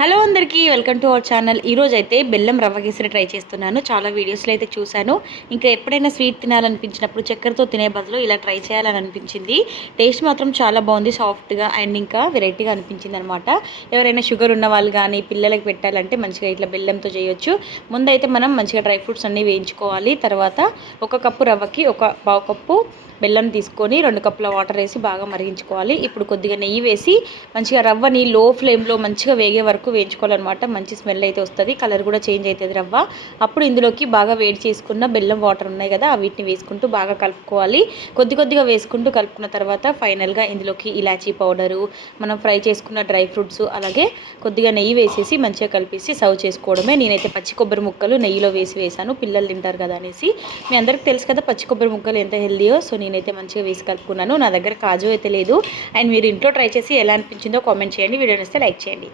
Hello అందరికీ welcome to our channel. ఈరోజు అయితే బెల్లం రవ్వ కేసరి ట్రై చేస్తున్నాను. చాలా వీడియోస్లో అయితే చూశాను. ఇంకా ఎప్పుడైనా స్వీట్ తినాలనిపించినప్పుడు చక్కెరతో తినే బదులు ఇలా ట్రై చేయాలని అనిపించింది టేస్ట్ మాత్రం చాలా బాగుంది సాఫ్ట్గా అండ్ ఇంకా వెరైటీగా అనిపించింది అనమాట ఎవరైనా షుగర్ ఉన్న వాళ్ళు కానీ పిల్లలకి పెట్టాలంటే మంచిగా ఇట్లా బెల్లంతో చేయొచ్చు. ముందైతే మనం మంచిగా డ్రై ఫ్రూట్స్ అన్నీ వేయించుకోవాలి. తర్వాత ఒక కప్పు రవ్వకి ఒక పావు కప్పు బెల్లం తీసుకొని రెండు కప్పుల వాటర్ వేసి బాగా మరిగించుకోవాలి. ఇప్పుడు కొద్దిగా నెయ్యి వేసి మంచిగా రవ్వని లో ఫ్లేమ్లో మంచిగా వేగే వరకు వేయించుకోవాలన్నమాట. మంచి స్మెల్ అయితే వస్తుంది. కలర్ కూడా చేంజ్ అవుతుంది రవ్వ. అప్పుడు ఇందులోకి బాగా వేడి చేసుకున్న బెల్లం వాటర్ ఉన్నాయి కదా వీటిని వేసుకుంటూ బాగా కలుపుకోవాలి. కొద్ది కొద్దిగా వేసుకుంటూ కలుపుకున్న తర్వాత ఫైనల్గా ఇందులోకి ఇలాచీ పౌడరు మనం ఫ్రై చేసుకున్న డ్రై ఫ్రూట్స్ అలాగే కొద్దిగా నెయ్యి వేసేసి మంచిగా కలిపేసి సర్వ్ చేసుకోవడమే. నేనైతే పచ్చి కొబ్బరి ముక్కలు నెయ్యిలో వేసి వేసాను పిల్లలు తింటారు కదా అనేసి. మీ అందరికి తెలుసు కదా పచ్చి కొబ్బరి ముక్కలు ఎంత హెల్దీయో. సో నేనైతే మంచిగా వేసి కలుపుకున్నాను. నా దగ్గర కాజు అయితే లేదు. అండ్ మీరు ఇంట్లో ట్రై చేసి ఎలా అనిపించిందో కామెంట్ చేయండి. వీడియో వస్తే లైక్ చేయండి.